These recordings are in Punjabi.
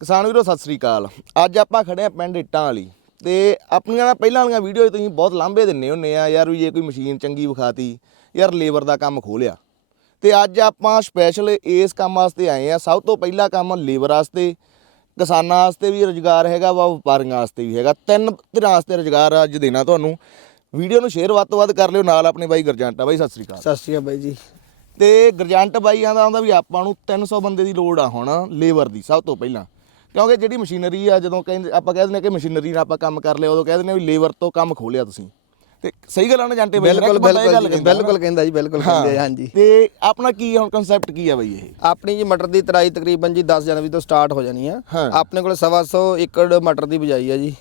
ਕਿਸਾਨ ਵੀਰੋ ਸਤਿ ਸ੍ਰੀ ਅਕਾਲ। ਅੱਜ ਆਪਾਂ ਖੜੇ ਆ ਪਿੰਡ ਇੱਟਾਂ ਵਾਲੀ। ਤੇ ਆਪਣੀਆਂ ਪਹਿਲਾਂ ਵਾਲੀਆਂ ਵੀਡੀਓ ਤੁਸੀਂ ਬਹੁਤ ਲਾਂਭੇ ਦਿੰਨੇ ਹੁੰਨੇ ਆ ਯਾਰ ਵੀ ਜੇ ਕੋਈ ਮਸ਼ੀਨ ਚੰਗੀ ਵਿਖਾਤੀ ਯਾਰ ਲੇਬਰ ਦਾ ਕੰਮ ਖੋਲਿਆ। ਤੇ ਅੱਜ ਆਪਾਂ ਸਪੈਸ਼ਲ ਇਸ ਕੰਮ ਵਾਸਤੇ ਆਏ ਆ। ਸਭ ਤੋਂ ਪਹਿਲਾ ਕੰਮ ਲੇਬਰ ਵਾਸਤੇ ਕਿਸਾਨਾਂ ਵਾਸਤੇ ਵੀ ਰੁਜ਼ਗਾਰ ਹੈਗਾ ਵਾ ਵਪਾਰੀਆਂ ਵਾਸਤੇ ਵੀ ਹੈਗਾ। ਤਿੰਨ ਧਿਰਾਂ ਵਾਸਤੇ ਰੁਜ਼ਗਾਰ ਅੱਜ ਦੇਣਾ ਤੁਹਾਨੂੰ। ਵੀਡੀਓ ਨੂੰ ਸ਼ੇਅਰ ਵੱਧ ਤੋਂ ਵੱਧ ਕਰ ਲਿਓ ਨਾਲ ਆਪਣੇ ਬਾਈ ਗਰਜੰਟਾ ਬਾਈ ਸਤਿ ਸ੍ਰੀ ਅਕਾਲ। ਸਤਿ ਸ਼੍ਰੀ ਅਕਾਲ ਬਾਈ ਜੀ। ਤੇ ਗਰਜੰਟ ਬਾਈਆਂ ਦਾ ਆਉਂਦਾ ਵੀ ਆਪਾਂ ਨੂੰ 300 ਬੰਦੇ ਦੀ ਲੋੜ ਆ ਹੁਣ ਲੇਬਰ ਦੀ ਸਭ ਤੋਂ ਪਹਿਲਾਂ। ਕਿਉਂਕਿ ਜਿਹੜੀ ਮਸ਼ੀਨਰੀ ਆ ਜਦੋਂ ਕਹਿੰਦੇ ਆਪਾਂ ਕਹਿ ਦਿੰਦੇ ਕਿ ਮਸ਼ੀਨਰੀ ਨਾਲ ਆਪਾਂ ਕੰਮ ਕਰ ਲਿਆ ਉਦੋਂ ਕਹਿ ਦਿੰਦੇ ਵੀ ਲੇਬਰ ਤੋਂ ਕੰਮ ਖੋਲਿਆ ਤੁਸੀਂ। ਤੇ ਸਹੀ ਗੱਲ ਆ ਨਾ ਜਾਂਟੇ ਬਾਈ ਬਿਲਕੁਲ ਬਿਲਕੁਲ। ਬਿਲਕੁਲ ਕਹਿੰਦਾ ਜੀ ਬਿਲਕੁਲ ਕਹਿੰਦੇ ਆ, ਹਾਂਜੀ। ਤੇ ਆਪਣਾ ਕੀ ਹੁਣ ਕਨਸੈਪਟ ਕੀ ਆ ਬਾਈ ਇਹ? ਆਪਣੀ ਜੀ ਮਟਰ ਦੀ ਤਰਾਈ ਤਕਰੀਬਨ ਜੀ 10 ਜਨਵਰੀ ਤੋਂ ਸਟਾਰਟ ਹੋ ਜਾਣੀ ਆ। ਆਪਣੇ ਕੋਲ ਸਵਾ ਸੌ ਏਕੜ ਮਟਰ ਦੀ ਬਿਜਾਈ ਆ ਜੀ।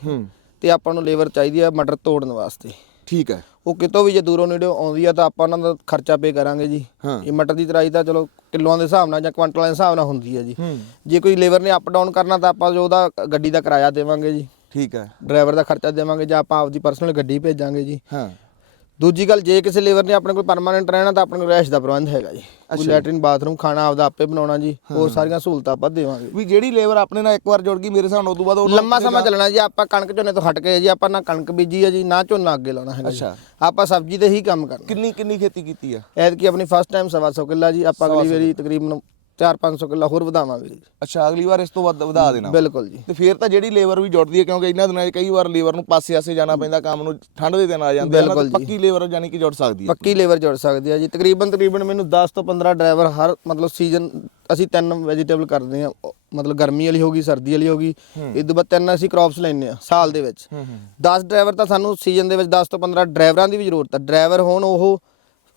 ਤੇ ਆਪਾਂ ਨੂੰ ਲੇਬਰ ਚਾਹੀਦੀ ਆ ਮਟਰ ਤੋੜਨ ਵਾਸਤੇ। ਠੀਕ ਹੈ ਉਹ ਕਿਤੋਂ ਵੀ ਜੇ ਦੂਰੋਂ ਨੇੜੇ ਆਉਂਦੀ ਆ ਤਾਂ ਆਪਾਂ ਉਹਨਾਂ ਦਾ ਖਰਚਾ ਪੇ ਕਰਾਂਗੇ ਜੀ। ਹਾਂ। ਇਹ ਮਟਰ ਦੀ ਤਰਾਈ ਤਾਂ ਚਲੋ ਕਿਲੋਆਂ ਦੇ ਹਿਸਾਬ ਨਾਲ ਜਾਂ ਕੁਆਂਟਲਾਂ ਦੇ ਹਿਸਾਬ ਨਾਲ ਹੁੰਦੀ ਆ ਜੀ। ਹੂੰ। ਜੇ ਕੋਈ ਲੇਬਰ ਨੇ ਅਪ ਡਾਊਨ ਕਰਨਾ ਤਾਂ ਆਪਾਂ ਜੋ ਉਹਦਾ ਗੱਡੀ ਦਾ ਕਿਰਾਇਆ ਦੇਵਾਂਗੇ ਜੀ। ਠੀਕ ਹੈ ਡਰਾਈਵਰ ਦਾ ਖਰਚਾ ਦੇਵਾਂਗੇ ਜਾਂ ਆਪਾਂ ਆਪਦੀ ਪਰਸਨਲ ਗੱਡੀ ਭੇਜਾਂਗੇ ਜੀ। ਹਾਂ। ਦੂਜੀ ਗੱਲ ਜੇ ਕਿਸੇ ਲੇਬਰ ਨੇ ਆਪਣੇ ਕੋਲ ਪਰਮਾਨੈਂਟ ਰਹਿਣਾ ਤਾਂ ਆਪਣੇ ਕੋਲ ਰਹਿਸ਼ ਦਾ ਪ੍ਰਬੰਧ ਹੈਗਾ ਜੀ। ਕੋਈ ਲੈਟਰਿਨ ਬਾਥਰੂਮ ਖਾਣਾ ਆਪਦਾ ਆਪੇ ਬਣਾਉਣਾ ਜੀ ਹੋਰ ਸਾਰੀਆਂ ਸਹੂਲਤਾਂ ਆਪਾਂ ਦੇਵਾਂਗੇ। ਵੀ ਜਿਹੜੀ ਲੇਬਰ ਆਪਣੇ ਨਾਲ ਇੱਕ ਵਾਰ ਜੁੜ ਗਈ ਮੇਰੇ ਹਿਸਾਬ ਨਾਲ ਉਦੋਂ ਬਾਅਦ ਉਹ ਲੰਮਾ ਸਮਾਂ ਚੱਲਣਾ ਜੀ ਆਪਾਂ ਕਣਕ ਝੋਨੇ ਤੋਂ ਹਟ ਕੇ ਜੀ ਆਪਾਂ ਨਾ ਕਣਕ ਬੀਜੀ ਹੈ ਜੀ ਨਾ ਝੋਨਾ ਅੱਗੇ ਲਾਉਣਾ ਹੈਗਾ ਅੱਛਾ। ਆਪਾਂ ਸਬਜ਼ੀ ਤੇ ਹੀ ਕੰਮ ਕਰਨਾ। ਕਿੰਨੀ ਕਿੰਨੀ ਖੇਤੀ ਕੀਤੀ ਆ? ਐਤਕੀ ਆਪਣੀ ਫਸਟ ਟਾਈਮ ਸਵਾ ਸੌ ਕਿੱਲਾ ਜੀ ਆਪਾਂ ਅਗਲੀ ਵਾਰੀ ਤਕਰੀਬਨ 4-500 ਕਿੱਲਾ ਹੋਰ ਵਧਾਵਾਂਗੇ ਜੀ। ਅੱਛਾ ਅਗਲੀ ਵਾਰ ਇਸ ਤੋਂ ਵੱਧ ਵਧਾ ਦੇਣਾ। ਬਿਲਕੁਲ ਜੀ। ਤੇ ਫਿਰ ਤਾਂ ਜਿਹੜੀ ਲੇਬਰ ਵੀ ਜੁੜਦੀ ਹੈ ਕਿਉਂਕਿ ਇਹਨਾਂ ਦਿਨਾਂ 'ਚ ਕਈ ਵਾਰ ਲੇਬਰ ਨੂੰ ਪਾਸੇ-ਆਸੇ ਜਾਣਾ ਪੈਂਦਾ ਕੰਮ ਨੂੰ ਠੰਡ ਦੇ ਦਿਨ ਆ ਜਾਂਦੇ ਆ ਨਾ, ਬਿਲਕੁਲ ਤੇ ਜੀ। ਪੱਕੀ ਲੇਬਰ ਜਾਨੀ ਕਿ ਜੁੜ ਸਕਦੀ ਹੈ। ਪੱਕੀ ਲੇਬਰ ਜੁੜ ਸਕਦੀ ਹੈ ਜੀ। ਤਕਰੀਬਨ ਤਕਰੀਬਨ ਮੈਨੂੰ 10 ਤੋਂ 15 ਡਰਾਈਵਰ ਹਰ ਮਤਲਬ ਸੀਜ਼ਨ ਅਸੀਂ ਤਿੰਨ ਵੈਜੀਟੇਬਲ ਕਰਦੇ ਹਾਂ। ਮਤਲਬ ਗਰਮੀ ਵਾਲੀ ਹੋਗੀ ਸਰਦੀ ਵਾਲੀ ਹੋਗੀ ਇਸ ਤੋਂ ਬਾਅਦ ਤਿੰਨ ਅਸੀਂ ਕ੍ਰੌਪਸ ਲੈਂਦੇ ਆ ਸਾਲ ਦੇ ਵਿੱਚ। 10 ਡਰਾਈਵਰ ਤਾਂ ਸਾਨੂੰ ਸੀਜ਼ਨ ਦੇ ਵਿੱਚ 10 ਤੋਂ 15 ਡਰਾਈਵਰਾਂ ਦੀ ਵੀ ਜ਼ਰੂਰਤ ਹੈ। ਡਰਾਈਵਰ ਹੋਣ ਉਹ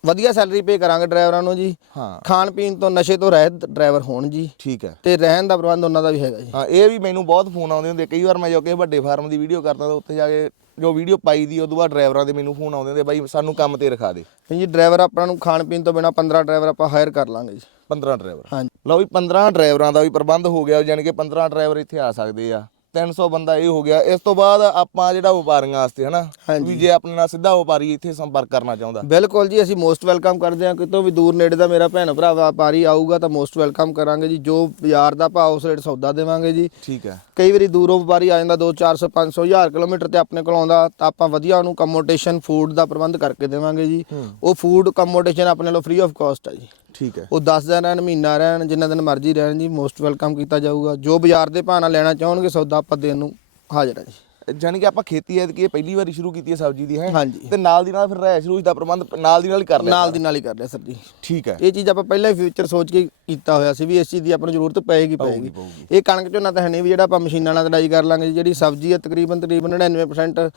ਵਧੀਆ ਸੈਲਰੀ ਪੇ ਕਰਾਂਗੇ ਡਰਾਈਵਰਾਂ ਨੂੰ ਜੀ। ਹਾਂ। ਖਾਣ ਪੀਣ ਤੋਂ ਨਸ਼ੇ ਤੋਂ ਰਹਿਤ ਡਰਾਈਵਰ ਹੋਣ ਜੀ। ਠੀਕ ਹੈ। ਤੇ ਰਹਿਣ ਦਾ ਪ੍ਰਬੰਧ ਉਹਨਾਂ ਦਾ ਵੀ ਹੈਗਾ ਜੀ। ਹਾਂ ਇਹ ਵੀ ਮੈਨੂੰ ਬਹੁਤ ਫੋਨ ਆਉਂਦੇ ਹੁੰਦੇ ਕਈ ਵਾਰ ਮੈਂ ਜੋ ਕਿ ਵੱਡੇ ਫਾਰਮ ਦੀ ਵੀਡੀਓ ਕਰਦਾ ਤਾਂ ਉੱਥੇ ਜਾ ਕੇ ਜੋ ਵੀਡੀਓ ਪਾਈ ਦੀ ਉਦੋਂ ਬਾਅਦ ਡਰਾਈਵਰਾਂ ਦੇ ਮੈਨੂੰ ਫੋਨ ਆਉਂਦੇ ਹੁੰਦੇ ਬਾਈ ਸਾਨੂੰ ਕੰਮ ਤੇ ਰਖਾ ਦੇ। ਤੇ ਜੀ ਡਰਾਈਵਰ ਆਪਣਾ ਨੂੰ ਖਾਣ ਪੀਣ ਤੋਂ ਬਿਨਾ 15 ਡਰਾਈਵਰ ਆਪਾਂ ਹਾਇਰ ਕਰ ਲਾਂਗੇ ਜੀ। 15 ਡਰਾਈਵਰ। ਹਾਂਜੀ। ਲਓ ਵੀ 15 ਡਰਾਈਵਰਾਂ ਦਾ ਵੀ ਪ੍ਰਬੰਧ ਹੋ ਗਿਆ ਯਾਨੀ ਕਿ 15 ਡਰਾਈਵਰ ਇੱਥੇ ਆ ਸਕਦੇ ਆ। 300 ਬੰਦਾ ਇਹ ਹੋ ਗਿਆ। ਇਸ ਤੋਂ ਬਾਅਦ ਆਪਾਂ ਜਿਹੜਾ ਵਪਾਰੀਆਂ ਵਾਸਤੇ ਹਨਾ। ਵੀ ਜੇ ਆਪਣੇ ਨਾਲ ਸਿੱਧਾ ਵਪਾਰੀ ਇੱਥੇ ਸੰਪਰਕ ਕਰਨਾ ਚਾਹੁੰਦਾ। ਬਿਲਕੁਲ ਜੀ ਅਸੀਂ ਮੋਸਟ ਵੈਲਕਮ ਕਰਦੇ ਹਾਂ। ਕਿਤੋਂ ਵੀ ਦੂਰ ਨੇੜੇ ਦਾ ਮੇਰਾ ਭੈਣ ਭਰਾ ਵਪਾਰੀ ਆਊਗਾ ਤਾਂ ਮੋਸਟ ਵੈਲਕਮ ਕਰਾਂਗੇ ਜੀ। ਜੋ ਬਾਜ਼ਾਰ ਦਾ ਭਾਅ ਉਸ ਰੇਟ ਸੌਦਾ ਦੇਵਾਂਗੇ ਜੀ। ਠੀਕ ਹੈ। ਕਈ ਵਾਰੀ ਦੂਰੋਂ ਵਪਾਰੀ ਆ ਜਾਂਦਾ 2 400 500 1000 ਕਿਲੋਮੀਟਰ ਤੇ ਆਪਣੇ ਕੋਲ ਆਉਂਦਾ ਤਾਂ ਆਪਾਂ ਵਧੀਆ ਉਹਨੂੰ ਕਮੋਡੇਸ਼ਨ ਫੂਡ ਦਾ ਪ੍ਰਬੰਧ ਕਰਕੇ ਦੇਵਾਂਗੇ ਜੀ। ਉਹ ਫੂਡ ਕਮੋਡੇਸ਼ਨ ਆਪਣੇ ਲੋ ਫ੍ਰੀ ਆਫ ਕਾਸਟ ਹੈ ਜੀ। ਠੀਕ ਹੈ। ਉਹ 10 ਦਿਨ ਰਹਿਣ ਮਹੀਨਾ ਰਹਿਣ ਜਿੰਨਾ ਦਿਨ ਮਰਜ਼ੀ ਰਹਿਣ ਜੀ ਮੋਸਟ ਵੈਲਕਮ ਕੀਤਾ ਜਾਊਗਾ। ਜੋ ਬਾਜ਼ਾਰ ਦੇ ਭਾਅ ਨਾਲ ਲੈਣਾ ਚਾਹਣਗੇ ਸੌਦਾ ਆਪਾਂ ਦੇਣ ਨੂੰ ਹਾਜ਼ਰ ਹਾਂ ਜੀ। ਜਾਨੀ ਕਿ ਆਪਾਂ ਖੇਤੀ ਐਤਕੀ ਇਹ ਪਹਿਲੀ ਵਾਰੀ ਸ਼ੁਰੂ ਕੀਤੀ ਹੈ ਸਬਜ਼ੀ ਦੀ ਹੈ। ਹਾਂਜੀ। ਤੇ ਨਾਲ ਦੀ ਨਾਲ ਫਿਰ ਰਹਿ ਸ਼ੁਰੂ ਦਾ ਪ੍ਰਬੰਧ ਨਾਲ ਦੀ ਨਾਲ ਹੀ ਕਰ ਲਿਆ ਨਾਲ ਦੀ ਨਾਲ ਹੀ ਕਰ ਲਿਆ ਸਰ ਜੀ। ਠੀਕ ਹੈ। ਇਹ ਚੀਜ਼ ਆਪਾਂ ਪਹਿਲਾਂ ਹੀ ਫਿਊਚਰ ਸੋਚ ਕੇ ਕੀਤਾ ਹੋਇਆ ਸੀ ਵੀ ਇਸ ਚੀਜ਼ ਦੀ ਆਪਾਂ ਨੂੰ ਜ਼ਰੂਰਤ ਪਏਗੀ ਪਏਗੀ। ਇਹ ਕਣਕ ਝੋਨਾ ਤਾਂ ਹੈ ਨਹੀਂ ਵੀ ਜਿਹੜਾ ਆਪਾਂ ਮਸ਼ੀਨਾਂ ਨਾਲ ਤੜਾਈ ਕਰ ਲਾਂਗੇ। ਜਿਹੜੀ ਸਬਜ਼ੀ ਹੈ ਤਕਰੀਬਨ ਤਕਰੀਬਨ 99%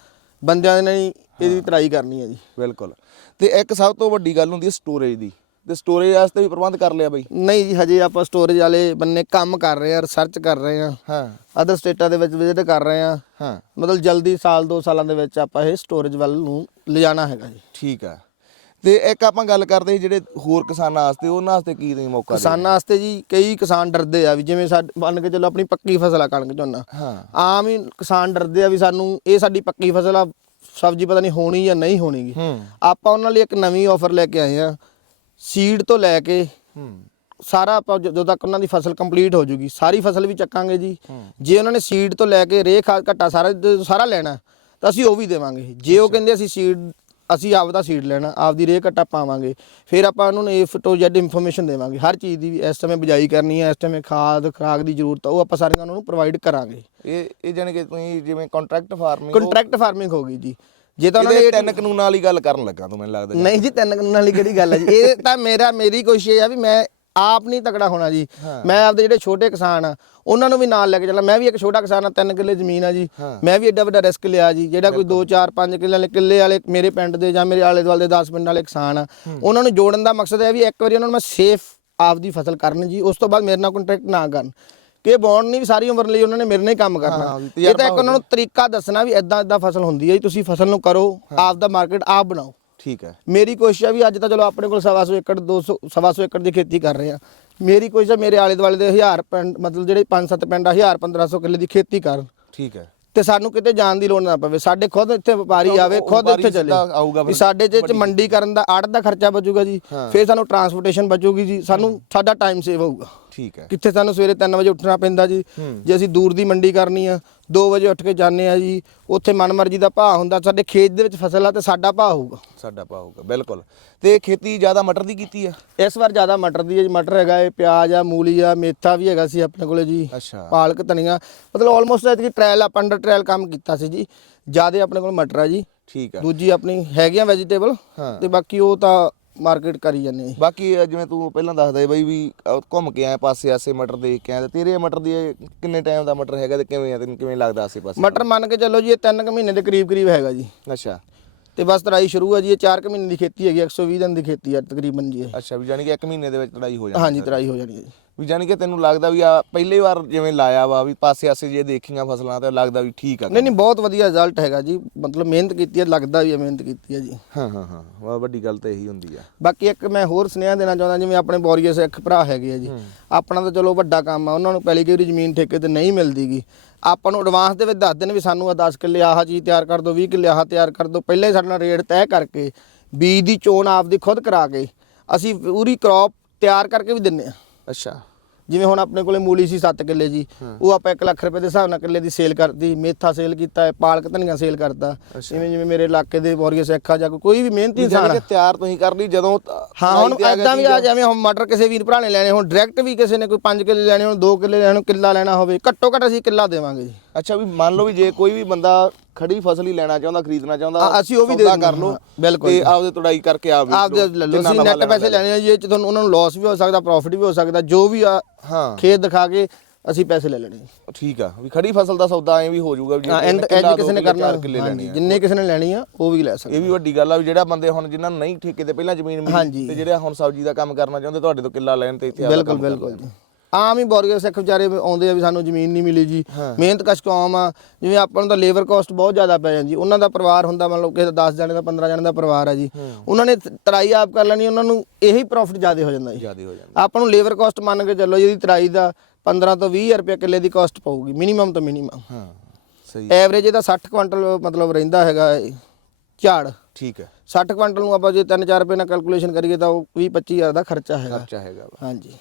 ਬੰਦਿਆਂ ਨੇ ਹੀ ਇਹਦੀ ਤੜਾਈ ਕਰਨੀ ਹੈ ਜੀ। ਬਿਲਕੁਲ। ਤੇ ਇੱਕ ਸਭ ਤੋਂ ਵੱਡੀ ਗੱਲ ਹੁੰਦੀ ਹੈ ਸਟੋਰੇਜ ਦੀ। ਤੇ ਸਟੋਰੇਜ ਵਾਸਤੇ ਵੀ ਪ੍ਰਬੰਧ ਕਰ ਲਿਆ ਬਈ? ਨਹੀਂ ਜੀ ਹਜੇ ਆਪਾਂ ਸਟੋਰੇਜ ਵਾਲੇ ਬੰਨੇ ਕੰਮ ਕਰ ਰਹੇ ਆ ਰਿਸਰਚ ਕਰ ਰਹੇ ਆ ਹਾਂ। ਅਦਰ ਸਟੇਟਾਂ ਦੇ ਵਿੱਚ ਵਿਜ਼ਿਟ ਕਰ ਰਹੇ ਆ ਹਾਂ। ਮਤਲਬ ਜਲਦੀ ਸਾਲ 2 ਸਾਲਾਂ ਦੇ ਵਿੱਚ ਆਪਾਂ ਇਹ ਸਟੋਰੇਜ ਵੱਲ ਨੂੰ ਲਿਜਾਣਾ ਹੈਗਾ ਜੀ। ਠੀਕ ਆ। ਤੇ ਇੱਕ ਆਪਾਂ ਗੱਲ ਕਰਦੇ ਜਿਹੜੇ ਹੋਰ ਕਿਸਾਨਾਂ ਵਾਸਤੇ ਉਹਨਾਂ ਵਾਸਤੇ ਕੀ ਤੁਸੀਂ ਮੌਕਾ ਦੇ ਕਿਸਾਨਾਂ ਵਾਸਤੇ ਜੀ ਕਈ ਕਿਸਾਨ ਡਰਦੇ ਆ ਵੀ ਜਿਵੇਂ ਸਾਡੇ ਮੰਨ ਕੇ ਚੱਲੋ ਆਪਣੀ ਪੱਕੀ ਫਸਲ ਆ ਕਣਕ ਝੋਨਾ। ਹਾਂ। ਆਮ ਹੀ ਕਿਸਾਨ ਡਰਦੇ ਆ ਵੀ ਸਾਨੂੰ ਇਹ ਸਾਡੀ ਪੱਕੀ ਫਸਲ ਆ ਸਬਜ਼ੀ ਪਤਾ ਨਹੀਂ ਹੋਣੀ ਜਾਂ ਨਹੀਂ ਹੋਣੀਗੀ ਆਪਾਂ ਉਹਨਾਂ ਲਈ ਇੱਕ ਨਵੀਂ ਆਫਰ ਲੈ ਕੇ ਆਏ ਆ ਸੀਡ ਤੋਂ ਲੈ ਕੇ ਹੂੰ। ਸਾਰਾ ਆਪਾਂ ਜਦੋਂ ਤੱਕ ਉਹਨਾਂ ਦੀ ਫਸਲ ਕੰਪਲੀਟ ਹੋ ਜੂਗੀ ਸਾਰੀ ਫਸਲ ਵੀ ਚੱਕਾਂਗੇ ਜੀ। ਜੇ ਉਹਨਾਂ ਨੇ ਸੀਡ ਤੋਂ ਲੈ ਕੇ ਰੇਹ ਖਾਦ ਘੱਟਾ ਸਾਰਾ ਸਾਰਾ ਲੈਣਾ ਤਾਂ ਅਸੀਂ ਉਹ ਵੀ ਦੇਵਾਂਗੇ। ਜੇ ਉਹ ਕਹਿੰਦੇ ਅਸੀਂ ਸੀਡ ਅਸੀਂ ਆਪਦਾ ਸੀਡ ਲੈਣਾ ਆਪਦੀ ਰੇਹ ਘੱਟਾ ਪਾਵਾਂਗੇ ਫਿਰ ਆਪਾਂ ਉਹਨਾਂ ਨੂੰ ਏ ਤੋਂ ਜ਼ੈਡ ਇਨਫੋਰਮੇਸ਼ਨ ਦੇਵਾਂਗੇ। ਹਰ ਚੀਜ਼ ਦੀ ਵੀ ਇਸ ਸਮੇਂ ਬਿਜਾਈ ਕਰਨੀ ਹੈ ਇਸ ਸਮੇਂ ਖਾਦ ਖਰਾਕ ਦੀ ਜ਼ਰੂਰਤ ਆ ਉਹ ਆਪਾਂ ਸਾਰੀਆਂ ਉਹਨਾਂ ਨੂੰ ਪ੍ਰੋਵਾਈਡ ਕਰਾਂਗੇ। ਇਹ ਇਹ ਜਾਨੀ ਕਿ ਤੁਸੀਂ ਜਿਵੇਂ ਕੰਟਰੈਕਟ ਫਾਰਮਿੰਗ ਕੰਟਰੈਕਟ ਫਾਰਮਿੰਗ ਹੋਗੀ ਜੀ। ਜੇ ਤਾਂ ਉਹਨਾਂ ਨੇ ਤਿੰਨ ਕਾਨੂੰਨਾਂ ਵਾਲੀ ਗੱਲ ਕਰਨ ਲੱਗਾ ਤੂੰ ਮੈਨੂੰ ਲੱਗਦਾ ਨਹੀਂ ਜੀ ਤਿੰਨ ਕਾਨੂੰਨਾਂ ਵਾਲੀ ਕਿਹੜੀ ਗੱਲ ਹੈ ਜੀ? ਇਹ ਤਾਂ ਮੇਰਾ ਮੇਰੀ ਕੋਸ਼ਿਸ਼ ਆ ਵੀ ਮੈਂ ਆਪ ਨਹੀਂ ਤਕੜਾ ਹੋਣਾ ਜੀ। ਮੈਂ ਆਪਦੇ ਜਿਹੜੇ ਛੋਟੇ ਕਿਸਾਨ ਆ ਉਹਨਾਂ ਨੂੰ ਵੀ ਨਾਲ ਲੈ ਕੇ ਚੱਲਾਂ। ਮੈਂ ਵੀ ਇੱਕ ਛੋਟਾ ਕਿਸਾਨ ਆ ਤਿੰਨ ਕਿੱਲੇ ਜ਼ਮੀਨ ਆ ਜੀ। ਮੈਂ ਵੀ ਐਡਾ ਵੱਡਾ ਰਿਸਕ ਲਿਆ ਜੀ। ਜਿਹੜਾ ਕੋਈ 2 4 5 ਕਿੱਲੇ ਵਾਲੇ ਕਿੱਲੇ ਵਾਲੇ ਮੇਰੇ ਪਿੰਡ ਦੇ ਜਾਂ ਮੇਰੇ ਆਲੇ ਦੁਆਲੇ ਦੇ 10 ਪਿੰਡ ਵਾਲੇ ਕਿਸਾਨ ਆ ਉਹਨਾਂ ਨੂੰ ਜੋੜਨ ਦਾ ਮਕਸਦ ਹੈ ਵੀ ਇੱਕ ਵਾਰੀ ਉਹਨਾਂ ਨੂੰ ਮੈਂ ਸੇਫ ਆਪਦੀ ਫਸਲ ਕਰਨ ਜੀ। ਉਸ ਤੋਂ ਬਾਅਦ ਮੇਰੇ ਨਾਲ ਕੰਟਰੈਕਟ ਨਾ ਕਰਨ। ਕਿ ਬੌਂਡ ਨਹੀਂ ਵੀ ਸਾਰੀ ਉਮਰ ਲਈ ਉਹਨਾਂ ਨੇ ਮੇਰੇ ਨਾਲ ਹੀ ਕੰਮ ਕਰਨਾ। ਇਹ ਤਾਂ ਇੱਕ ਉਹਨਾਂ ਨੂੰ ਤਰੀਕਾ ਦੱਸਣਾ ਵੀ ਇਦਾਂ ਇਦਾਂ ਫਸਲ ਹੁੰਦੀ ਹੈ ਜੀ ਤੁਸੀਂ ਫਸਲ ਨੂੰ ਕਰੋ ਆਪਦਾ ਮਾਰਕੀਟ ਆਪ ਬਣਾਓ। ਠੀਕ ਹੈ। ਮੇਰੀ ਕੋਸ਼ਿਸ਼ ਹੈ ਵੀ ਅੱਜ ਤਾਂ ਚਲੋ ਆਪਣੇ ਕੋਲ ਸਵਾ ਸੌ ਏਕੜ 200 ਸਵਾ ਸੌ ਏਕੜ ਦੀ ਖੇਤੀ ਕਰ ਰਹੇ ਆ ਮੇਰੀ ਕੋਸ਼ਿਸ਼ ਹੈ ਮੇਰੇ ਆਲੇ ਦੁਆਲੇ ਦੇ 1000 ਪਿੰਡ ਮਤਲਬ ਜਿਹੜੇ 5-7 ਪਿੰਡ ਆ 1000 1500 ਕਿੱਲੇ ਦੀ ਖੇਤੀ ਕਰਨ। ਠੀਕ ਹੈ। ਤੇ ਸਾਨੂੰ ਕਿਤੇ ਜਾਣ ਦੀ ਲੋੜ ਨਾ ਪਵੇ। ਸਾਡੇ ਖੁਦ ਇੱਥੇ ਵਪਾਰੀ ਆਵੇ ਖੁਦ ਇੱਥੇ ਚੱਲੇ। ਸਾਡੇ ਜੇ ਚ ਮੰਡੀ ਕਰਨ ਦਾ ਆੜ ਦਾ ਖਰਚਾ ਬਚੂਗਾ ਜੀ। ਫਿਰ ਸਾਨੂੰ ਟਰਾਂਸਪੋਰਟੇਸ਼ਨ ਬਚੂਗੀ ਜੀ। ਸਾਨੂੰ ਸਾਡਾ ਟਾਈਮ ਸੇਵ ਹੋਊਗਾ। ਠੀਕ ਹੈ। ਕਿੱਥੇ ਸਾਨੂੰ ਸਵੇਰੇ 3 ਵਜੇ ਉੱਠਣਾ ਪੈਂਦਾ ਜੀ। ਜੇ ਅਸੀਂ ਦੂਰ ਦੀ ਮੰਡੀ ਕਰਨੀ ਆ 2 ਵਜੇ ਉੱਠ ਕੇ ਜਾਂਦੇ ਆ ਜੀ। ਉੱਥੇ ਮਨਮਰਜ਼ੀ ਦਾ ਭਾਅ ਹੁੰਦਾ ਸਾਡੇ ਖੇਤ ਦੇ ਵਿੱਚ ਫਸਲ ਆ ਤੇ ਸਾਡਾ ਭਾਅ ਹੋਊਗਾ। ਸਾਡਾ ਪਾਊਗਾ ਬਿਲਕੁਲ। ਤੇ ਖੇਤੀ ਜ਼ਿਆਦਾ ਮਟਰ ਦੀ ਕੀਤੀ ਆ? ਇਸ ਵਾਰ ਜ਼ਿਆਦਾ ਮਟਰ ਦੀ ਹੈ ਜੀ। ਮਟਰ ਹੈਗਾ ਏ ਪਿਆਜ਼ ਆ ਮੂਲੀ ਆ ਮੇਥਾ ਵੀ ਹੈਗਾ ਸੀ ਆਪਣੇ ਕੋਲੇ ਜੀ। ਅੱਛਾ। ਪਾਲਕ ਧਨੀਆ ਮਤਲਬ ਆਲਮੋਸਟ ਐਤਕੀ ਟ੍ਰਾਇਲ ਆਪਾਂ ਅੰਡਰ ਟ੍ਰਾਇਲ ਕੰਮ ਕੀਤਾ ਸੀ ਜੀ। ਜ਼ਿਆਦਾ ਆਪਣੇ ਕੋਲ ਮਟਰ ਆ ਜੀ। ਠੀਕ ਆ। ਦੂਜੀ ਆਪਣੀ ਹੈਗੀਆਂ ਵੈਜੀਟੇਬਲ। ਤੇ ਬਾਕੀ ਉਹ ਤਾਂ ਮਾਰਕੀਟ ਕਰੀ ਜਾਂਦੇ ਜੀ। ਬਾਕੀ ਜਿਵੇਂ ਤੂੰ ਪਹਿਲਾਂ ਦੱਸਦਾ ਬਈ ਵੀ ਘੁੰਮ ਕੇ ਆਇਆ ਪਾਸੇ ਆਸੇ ਮਟਰ ਦੇਖ ਕੇ ਤੇ ਤੇਰੇ ਮਟਰ ਦੀ ਇਹ ਕਿੰਨੇ ਟਾਈਮ ਦਾ ਮਟਰ ਹੈਗਾ ਤੇ ਕਿਵੇਂ ਆ ਤੈਨੂੰ ਕਿਵੇਂ ਲੱਗਦਾ ਆਸੇ ਪਾਸੇ? ਮਟਰ ਮੰਨ ਕੇ ਚੱਲੋ ਜੀ ਇਹ 3 ਕੁ ਮਹੀਨੇ ਦੇ ਕਰੀਬ ਕਰੀਬ ਹੈਗਾ ਜੀ। ਅੱਛਾ। ਤੇ ਬਸ ਤਰਾਈ ਸ਼ੁਰੂ ਹੈ ਜੀ ਇਹ 4 ਕੁ ਮਹੀਨੇ ਦੀ ਖੇਤੀ ਹੈਗੀ 120 ਦਿਨ ਦੀ ਖੇਤੀ ਹੈ ਤਕਰੀਬਨ ਜੀ ਇਹ। ਅੱਛਾ ਵੀ ਜਾਨੀ ਕਿ ਇੱਕ ਮਹੀਨੇ ਦੇ ਵਿੱਚ ਲੜਾਈ ਹੋ ਜਾਂਦੀ ਹਾਂਜੀ ਤਰਾਈ ਹੋ ਜਾਣੀ ਹੈ ਜੀ। ਵੀ ਜਾਨੀ ਕਿ ਤੈਨੂੰ ਲੱਗਦਾ ਵੀ ਆ ਪਹਿਲੀ ਵਾਰ ਜਿਵੇਂ ਲਾਇਆ ਵਾ ਵੀ ਪਾਸੇ ਆਸੇ ਜੇ ਦੇਖੀਆਂ ਫਸਲਾਂ ਤੇ ਲੱਗਦਾ ਵੀ ਠੀਕ ਆ ਨਹੀਂ ਨਹੀਂ ਬਹੁਤ ਵਧੀਆ ਰਿਜ਼ਲਟ ਹੈਗਾ ਜੀ। ਮਤਲਬ ਮਿਹਨਤ ਕੀਤੀ ਹੈ ਲੱਗਦਾ ਵੀ ਹੈ ਮਿਹਨਤ ਕੀਤੀ ਹੈ ਜੀ। ਹਾਂ ਹਾਂ ਹਾਂ ਵਾ ਵੱਡੀ ਗੱਲ ਤਾਂ ਇਹੀ ਹੁੰਦੀ ਆ। ਬਾਕੀ ਇੱਕ ਮੈਂ ਹੋਰ ਸੁਨੇਹਾ ਦੇਣਾ ਚਾਹੁੰਦਾ ਜਿਵੇਂ ਆਪਣੇ ਬੋਰੀਏ ਸਿੱਖ ਭਰਾ ਹੈਗੇ ਆ ਜੀ। ਆਪਣਾ ਤਾਂ ਚਲੋ ਵੱਡਾ ਕੰਮ ਆ ਉਹਨਾਂ ਨੂੰ ਪਹਿਲੀ ਕਈ ਜ਼ਮੀਨ ਠੇਕੇ ਤੇ ਨਹੀਂ ਮਿਲਦੀਗੀ ਆਪਾਂ ਨੂੰ ਐਡਵਾਂਸ ਦੇ ਵਿੱਚ ਦੱਸ ਦੇਣ ਵੀ ਸਾਨੂੰ ਆ 10 ਕਿੱਲੇ ਆਹ ਚੀਜ਼ ਤਿਆਰ ਕਰ ਦਿਓ 20 ਕਿੱਲੇ ਆਹ ਤਿਆਰ ਕਰ ਦਿਓ ਪਹਿਲਾਂ ਹੀ ਸਾਡੇ ਨਾਲ ਰੇਟ ਤੈਅ ਕਰਕੇ ਬੀਜ ਦੀ ਚੋਣ ਆਪਦੀ ਖੁਦ ਕਰਾ ਕੇ ਅਸੀਂ ਪੂਰੀ ਕ੍ਰੌਪ ਤਿਆਰ ਕਰਕੇ ਵੀ ਦਿੰਨੇ ਆ। ਅੱਛਾ। ਜਿਵੇਂ ਹੁਣ ਆਪਣੇ ਕੋਲੇ ਮੂਲੀ ਸੀ 7 ਕਿੱਲੇ ਜੀ ਉਹ ਆਪਾਂ 1 ਲੱਖ ਰੁਪਏ ਦੇ ਹਿਸਾਬ ਨਾਲ ਕਿੱਲੇ ਦੀ ਸੇਲ ਕਰਦੀ ਮੇਥਾ ਸੇਲ ਕੀਤਾ ਹੈ ਪਾਲਕ ਧਨੀਆ ਸੇਲ ਕਰਤਾ। ਜਿਵੇਂ ਜਿਵੇਂ ਮੇਰੇ ਇਲਾਕੇ ਦੇ ਬੋਰੀਏ ਸਿੱਖ ਜਾਂ ਕੋਈ- ਵੀ ਮਿਹਨਤੀ ਇਨਸਾਨ ਕਿ ਤਿਆਰ ਤੁਸੀਂ ਕਰ ਲਈ ਜਦੋਂ ਹਾਂ ਹੁਣ ਐਦਾਂ ਵੀ ਆ ਜਿਵੇਂ ਹੁਣ ਮਟਰ ਕਿਸੇ ਵੀਰ ਭਰਾ ਨੇ ਲੈਣੇ ਹੁਣ ਡਾਇਰੈਕਟ ਵੀ ਕਿਸੇ ਨੇ ਕੋਈ 5 ਕਿੱਲੇ ਲੈਣੇ ਹੁਣ 2 ਕਿੱਲੇ ਲੈਣੇ ਕਿੱਲਾ ਲੈਣਾ ਹੋਵੇ ਘੱਟੋ ਘੱਟ ਅਸੀਂ ਕਿੱਲਾ ਦੇਵਾਂਗੇ ਜੀ। ਅੱਛਾ ਵੀ ਮੰਨ ਲਓ ਵੀ ਜੇ ਕੋਈ ਵੀ ਬੰਦਾ ਖੜੀ ਫਸਲ ਹੀ ਲੈਣਾ ਚਾਹੁੰਦਾ ਖਰੀਦਣਾ ਚਾਹੁੰਦਾ ਅਸੀਂ ਉਹ ਵੀ ਦੇ ਕਰ ਲਓ ਹਾਂ, ਬਿਲਕੁਲ ਤੇ ਆਪਦੇ ਤੁੜਾਈ ਕਰਕੇ ਆਪ ਆਪਦੇ ਲੈ ਲਓ ਅਸੀਂ ਨੈਟ ਪੈਸੇ ਲੈਣੇ। ਆ ਜੀ ਤੁਹਾਨੂੰ ਉਹਨਾਂ ਨੂੰ ਲਾਸ ਵੀ ਹੋ ਸਕਦਾ ਪ੍ਰੋਫਿਟ ਵੀ ਹੋ ਸਕਦਾ ਜੋ ਵੀ ਆ ਹਾਂ। ਖੇਤ ਦਿਖਾ ਕੇ ਅਸੀਂ ਪੈਸੇ ਲੈ ਲੈਣੇ। ਠੀਕ ਆ ਵੀ ਖੜੀ ਫਸਲ ਦਾ ਸੌਦਾ ਐ ਵੀ ਹੋ ਜਾਊਗਾ ਵੀ ਜੇ ਕਿਸੇ ਨੇ ਕਰਨਾ ਹਾਂਜੀ, ਆ। ਜਿੰਨੇ ਕਿਸੇ ਨੇ ਲੈਣੀ ਆ ਉਹ ਵੀ ਲੈ ਸਕਦੇ ਇਹ ਵੀ ਵੱਡੀ ਗੱਲ ਆ ਵੀ ਜਿਹੜਾ ਬੰਦੇ ਹੁਣ ਜਿਨ੍ਹਾਂ ਨੂੰ ਨਹੀਂ ਠੇਕੇ ਤੇ ਪਹਿਲਾਂ ਜ਼ਮੀਨ ਮਿਲੀ। ਤੇ ਜਿਹੜੇ ਹੁਣ ਸਬਜ਼ੀ ਦਾ ਕੰਮ ਕਰਨਾ ਚਾਹੁੰਦੇ ਤੁਹਾਡੇ ਤੋਂ ਕਿੱਲਾ ਲੈਣ ਤੇ ਇੱਥੇ ਆਪਦਾ ਬਿਲਕੁਲ ਬਿਲਕੁਲ। ਜੀ। ਆਮ ਹੀ ਬੋਰੀਏ ਸਿੱਖ ਵਿਚਾਰੇ ਆਉਂਦੇ ਆ ਵੀ ਸਾਨੂੰ ਜ਼ਮੀਨ ਨਹੀਂ ਮਿਲੀ ਜੀ। ਮਿਹਨਤ ਕਸ਼ ਕੌਮ ਆ? ਜਿਵੇਂ ਆਪਾਂ ਨੂੰ ਤਾਂ ਲੇਬਰ ਕਾਸਟ ਬਹੁਤ ਜ਼ਿਆਦਾ ਪੈ ਜਾਂਦੀ। ਉਹਨਾਂ ਦਾ ਪਰਿਵਾਰ ਹੁੰਦਾ ਮੰਨ ਲਓ ਕਿਸੇ ਦਾ 10 ਜਣੇ ਦਾ 15 ਜਣੇ ਦਾ ਪਰਿਵਾਰ ਆ ਜੀ। ਉਹਨਾਂ ਨੇ ਤਰਾਈ ਆਪ ਕਰ ਲੈਣੀ ਉਹਨਾਂ ਨੂੰ ਇਹੀ ਪ੍ਰੋਫਿਟ ਜ਼ਿਆਦਾ ਹੋ ਜਾਂਦਾ ਜੀ। ਜ਼ਿਆਦੇ ਹੋ ਜਾਂਦਾ। ਆਪਾਂ ਨੂੰ ਲੇਬਰ ਕਾਸਟ ਮੰਨ ਕੇ ਚੱਲੋ ਜਿਹਦੀ ਤਰਾਈ ਦਾ 15 ਤੋਂ 20 ਰੁਪਏ ਕਿੱਲੇ ਦੀ ਕਾਸਟ ਪਊਗੀ ਮਿਨੀਮਮ ਤੋਂ ਮਿਨੀਮਮ ਹਾਂ ਸਹੀ। ਐਵਰੇਜ ਇਹਦਾ 60 ਕੁਇੰਟਲ ਮਤਲਬ ਰਹਿੰਦਾ ਹੈਗਾ ਝਾੜ। ਠੀਕ ਹੈ। 60 ਕੁਇੰਟਲ ਨੂੰ ਆਪਾਂ ਜੇ 3-4 ਰੁਪਏ ਨਾਲ ਕੈਲਕੂਲੇਸ਼ਨ ਕਰੀਏ ਤਾਂ ਉਹ 20-25 ਹਜ਼ਾਰ ਦਾ ਖਰਚਾ ਹੈਗਾ। ਖਰਚਾ ਹੈਗਾ ਹਾਂਜੀ।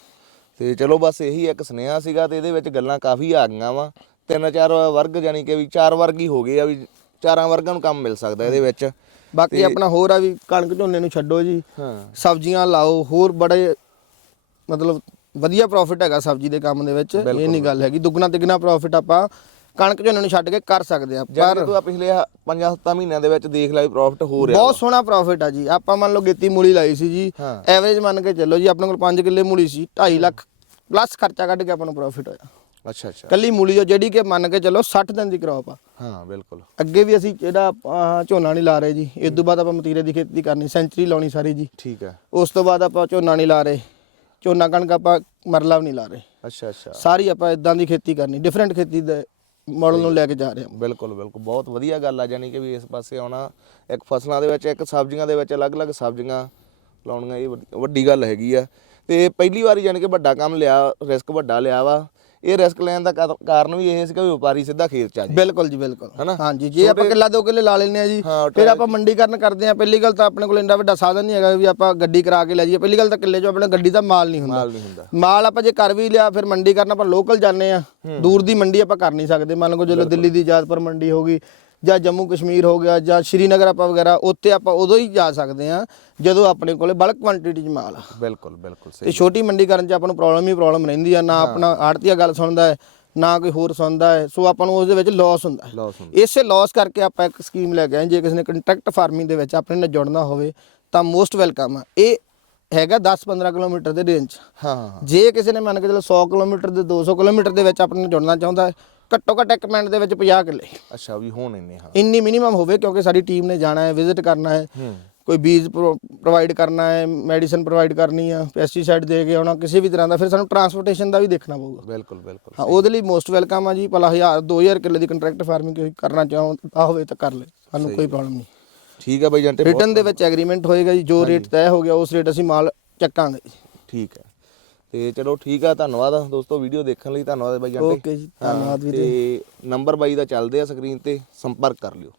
ਤੇ ਚਲੋ ਬਸ ਇਹੀ ਇੱਕ ਸੁਨੇਹਾ ਸੀਗਾ ਤੇ ਇਹਦੇ ਵਿੱਚ ਗੱਲਾਂ ਕਾਫੀ ਆ ਗਈਆਂ ਵਾ। ਤਿੰਨ ਚਾਰ ਵਰਗ ਜਾਨੀ ਕਿ ਵੀ ਚਾਰ ਵਰਗ ਹੀ ਹੋ ਗਏ ਆ ਵੀ ਚਾਰਾਂ ਵਰਗਾਂ ਨੂੰ ਕੰਮ ਮਿਲ ਸਕਦਾ ਇਹਦੇ ਵਿੱਚ। ਬਾਕੀ ਆਪਣਾ ਹੋਰ ਆ ਵੀ ਕਣਕ ਝੋਨੇ ਨੂੰ ਛੱਡੋ ਜੀ। ਹਾਂ। ਸਬਜ਼ੀਆਂ ਲਾਓ ਹੋਰ ਬੜੇ ਮਤਲਬ ਵਧੀਆ ਪ੍ਰੋਫਿਟ ਹੈਗਾ ਸਬਜ਼ੀ ਦੇ ਕੰਮ ਦੇ ਵਿੱਚ। ਇਹ ਨਹੀਂ ਗੱਲ ਹੈਗੀ ਦੁੱਗਣਾ ਤਿੱਗਣਾ ਪ੍ਰੋਫਿਟ ਆਪਾਂ ਕਣਕ ਝੋਨੇ ਨੂੰ ਛੱਡ ਕੇ ਕਰ ਸਕਦੇ ਆ ਪਰ ਤੂੰ ਆ ਪਿਛਲੇ 5-7 ਮਹੀਨਿਆਂ ਦੇ ਵਿੱਚ ਦੇਖ ਲੈ ਪ੍ਰੋਫਿਟ ਹੋ ਰਿਹਾ ਬਹੁਤ ਸੋਹਣਾ ਪ੍ਰੋਫਿਟ ਆ ਜੀ। ਆਪਾਂ ਮੰਨ ਲਓ ਗੇਤੀ ਮੂਲੀ ਲਾਈ ਸੀ ਜੀ। ਐਵਰੇਜ ਮੰਨ ਕੇ ਚੱਲੋ ਜੀ ਆਪਣੇ ਕੋਲ 5 ਕਿੱਲੇ ਮੂਲੀ ਸੀ 2.5 ਲੱਖ ਪਲੱਸ ਖਰਚਾ ਕੱਢ ਕੇ ਆਪਾਂ ਨੂੰ ਪ੍ਰੋਫਿਟ ਹੋਇਆ। ਅੱਛਾ ਅੱਛਾ। ਕੱਲੀ ਮੂਲੀ ਜੋ ਜਿਹੜੀ ਕਿ ਮੰਨ ਕੇ ਚੱਲੋ 60 ਦਿਨ ਦੀ ਕ੍ਰੌਪ ਆ। ਹਾਂ ਬਿਲਕੁਲ। ਅੱਗੇ ਵੀ ਅਸੀਂ ਜਿਹੜਾ ਝੋਨਾ ਨਹੀਂ ਲਾ ਰਹੇ ਜੀ ਇਸ ਤੋਂ ਬਾਅਦ ਆਪਾਂ ਮਤੀਰੇ ਦੀ ਖੇਤੀ ਕਰਨੀ ਸੈਂਚਰੀ ਲਾਉਣੀ ਸਾਰੀ ਜੀ। ਠੀਕ ਹੈ। ਉਸ ਤੋਂ ਬਾਅਦ ਆਪਾਂ ਝੋਨਾ ਨਹੀਂ ਲਾ ਰਹੇ ਝੋਨਾ ਕਣਕ ਆਪਾਂ ਮਰਲਾ ਵੀ ਨਹੀਂ ਲਾ ਰਹੇ। ਅੱਛਾ ਅੱਛਾ। ਸਾਰੀ ਆਪਾਂ ਇਦਾਂ ਦੀ ਖੇਤੀ ਕਰਨੀ ਡਿਫਰੈਂਟ ਖੇਤੀ ਦੇ ਮਾਡਲ ਨੂੰ ਲੈ ਕੇ ਜਾ ਰਹੇ ਹਾਂ। ਬਿਲਕੁਲ ਬਿਲਕੁਲ। ਬਹੁਤ ਵਧੀਆ ਗੱਲ ਆ ਜਾਨੀ ਕਿ ਵੀ ਇਸ ਪਾਸੇ ਆਉਣਾ ਇੱਕ ਫਸਲਾਂ ਦੇ ਵਿੱਚ ਇੱਕ ਸਬਜ਼ੀਆਂ ਦੇ ਵਿੱਚ ਅਲੱਗ-ਅਲੱਗ ਸਬਜ਼ੀਆਂ ਲਾਉਣੀਆਂ ਇਹ ਵੱਡੀ- ਵੱਡੀ ਗੱਲ ਹੈਗੀ ਆ। ਤੇ ਪਹਿਲੀ ਵਾਰੀ ਜਾਨੀ ਕਿ ਵੱਡਾ ਕੰਮ ਲਿਆ ਰਿਸਕ ਵੱਡਾ ਲਿਆ ਵਾ। ਇਹ ਰਿਸਕ ਲੈਣ ਦਾ ਕਾਰ- ਕਾਰਨ ਵੀ ਇਹ ਸੀਗਾ ਵੀ ਵਪਾਰੀ ਸਿੱਧਾ ਖੇਤ ਚ ਆ ਜੀ ਬਿਲਕੁਲ ਜੀ ਬਿਲਕੁਲ। ਹਨਾ? ਹਾਂਜੀ ਜੇ ਆਪਾਂ ਕਿੱਲਾ ਦੋ ਕਿੱਲੇ ਲਾ ਲੈਂਦੇ ਆ ਜੀ ਹਾਂ, ਫਿਰ ਆਪਾਂ ਮੰਡੀਕਰਨ ਕਰਦੇ ਆ ਪਹਿਲੀ ਗੱਲ ਤਾਂ ਆਪਣੇ ਕੋਲ ਇੰਨਾ ਵੱਡਾ ਸਾਧਨ ਨਹੀਂ ਹੈਗਾ ਵੀ ਆਪਾਂ ਗੱਡੀ ਕਰਾ ਕੇ ਲੈ ਜਾਈਏ। ਪਹਿਲੀ ਗੱਲ ਤਾਂ ਕਿੱਲੇ 'ਚ ਆਪਣੇ ਗੱਡੀ ਦਾ ਮਾਲ ਨਹੀਂ ਹੁੰਦਾ। ਮਾਲ ਨਹੀਂ ਹੁੰਦਾ। ਮਾਲ ਆਪਾਂ ਜੇ ਕਰ ਵੀ ਲਿਆ ਫਿਰ ਮੰਡੀ ਕਰਨ ਆਪਾਂ ਲੋਕਲ ਜਾਂਦੇ ਆ ਦੂਰ ਦੀ ਮੰਡੀ ਆਪਾਂ ਕਰ ਨਹੀਂ ਸਕਦੇ। ਮੰਨ ਲਓ ਜਦੋਂ ਦਿੱਲੀ ਦੀ ਆਜ਼ਾਦਪੁਰ ਮੰਡੀ ਹੋ ਗਈ ਜਾਂ ਜੰਮੂ ਕਸ਼ਮੀਰ ਹੋ ਗਿਆ ਜਾਂ ਸ਼੍ਰੀਨਗਰ ਆਪਾਂ ਵਗੈਰਾ ਉੱਥੇ ਆਪਾਂ ਉਦੋਂ ਹੀ ਜਾ ਸਕਦੇ ਆ ਜਦੋਂ ਆਪਣੇ ਕੋਲੇ ਬਲਕ ਕੁਆਂਟੀਟੀ 'ਚ ਮਾਲ ਆ। ਬਿਲਕੁਲ ਬਿਲਕੁਲ ਤੇ ਸਹੀ ਛੋਟੀ ਮੰਡੀ ਕਰਨ 'ਚ ਆਪਾਂ ਨੂੰ ਪ੍ਰੋਬਲਮ ਹੀ ਪ੍ਰੋਬਲਮ ਰਹਿੰਦੀ ਆ ਨਾ ਆਪਣਾ ਆੜਤੀਆ ਗੱਲ ਸੁਣਦਾ ਹੈ ਨਾ ਕੋਈ ਹੋਰ ਸੁਣਦਾ ਹੈ ਸੋ ਆਪਾਂ ਨੂੰ ਉਸ ਦੇ ਵਿੱਚ ਲਾਸ ਹੁੰਦਾ ਹੈ। ਇਸੇ ਲਾਸ ਕਰਕੇ ਆਪਾਂ ਇੱਕ ਸਕੀਮ ਲੈ ਆਏ ਜੇ ਕਿਸੇ ਨੇ ਕੰਟਰੈਕਟ ਫਾਰਮਿੰਗ ਦੇ ਵਿੱਚ ਆਪਣੇ ਨਾਲ ਜੁੜਨਾ ਹੋਵੇ ਤਾਂ ਮੋਸਟ ਵੈਲਕਮ ਆ। ਇਹ ਹੈਗਾ 10-15 ਕਿਲੋਮੀਟਰ ਦੇ ਰੇਂਜ ਹਾਂ ਜੇ ਕਿਸੇ ਨੇ ਮੰਨ ਕੇ ਚਲੋ 100 ਕਿਲੋਮੀਟਰ ਦੇ 200 ਕਿਲੋਮੀਟਰ ਦੇ ਵਿੱਚ ਆਪਣੇ ਨਾਲ ਜੁੜਨਾ ਚਾਹੁੰਦਾ ਹੈ ਘੱਟੋ ਘੱਟ ਇੱਕ ਮਿੰਟ ਦੇ ਵਿੱਚ 50 ਕਿੱਲੇ। ਅੱਛਾ ਵੀ ਹੋਣ ਇੰਨੇ ਹਾਂ। ਇੰਨੀ ਮਿਨੀਮਮ ਹੋਵੇ ਕਿਉਂਕਿ ਸਾਡੀ ਟੀਮ ਨੇ ਜਾਣਾ ਹੈ ਵਿਜ਼ਿਟ ਕਰਨਾ ਹੈ। ਹੂੰ। ਕੋਈ ਬੀਜ ਪ੍ਰੋਵਾਈਡ ਕਰਨਾ ਹੈ ਮੈਡੀਸਨ ਪ੍ਰੋਵਾਈਡ ਕਰਨੀ ਆ ਪੈਸਟੀਸਾਈਡ ਦੇ ਕੇ ਆਉਣਾ ਕਿਸੇ ਵੀ ਤਰ੍ਹਾਂ ਦਾ। ਫਿਰ ਸਾਨੂੰ ਟਰਾਂਸਪੋਰਟੇਸ਼ਨ ਦਾ ਵੀ ਦੇਖਣਾ ਪਊਗਾ। ਬਿਲਕੁਲ ਬਿਲਕੁਲ। ਹਾਂ ਉਹਦੇ ਲਈ ਮੋਸਟ ਵੈਲਕਮ ਆ ਜੀ। ਭਲਾ 1000 2000 ਕਿੱਲੇ ਦੀ ਕੰਟਰੈਕਟ ਫਾਰਮਿੰਗ ਕੋਈ ਕਰਨਾ ਚਾਹੁੰਦਾ ਹੋਵੇ ਤਾਂ ਕਰ ਲੈ। ਸਾਨੂੰ ਕੋਈ ਪ੍ਰੋਬਲਮ ਨਹੀਂ। ਠੀਕ ਆ ਬਾਈ ਜੰਟੇ ਰਿਟਰਨ ਦੇ ਵਿੱਚ ਐਗਰੀਮੈਂਟ ਹੋਏਗਾ ਜੀ। ਜੋ ਰੇਟ ਤੈਅ ਹੋ ਗਿਆ ਉਸ ਰੇਟ ਅਸੀਂ ਮਾਲ ਚੱਕਾਂਗੇ ਠੀਕ ਹੈ। ਤੇ ਚਲੋ ਠੀਕ ਆ ਧੰਨਵਾਦ ਦੋਸਤੋ ਵੀਡੀਓ ਦੇਖਣ ਲਈ ਧੰਨਵਾਦ ਬਾਈ ਜੰਟੇ ਓਕੇ ਜੀ ਧੰਨਵਾਦ ਵੀਰੇ। ਤੇ ਨੰਬਰ ਬਾਈ ਦਾ ਚੱਲਦੇ ਆ ਸਕਰੀਨ ਤੇ ਸੰਪਰਕ ਕਰ ਲਿਓ।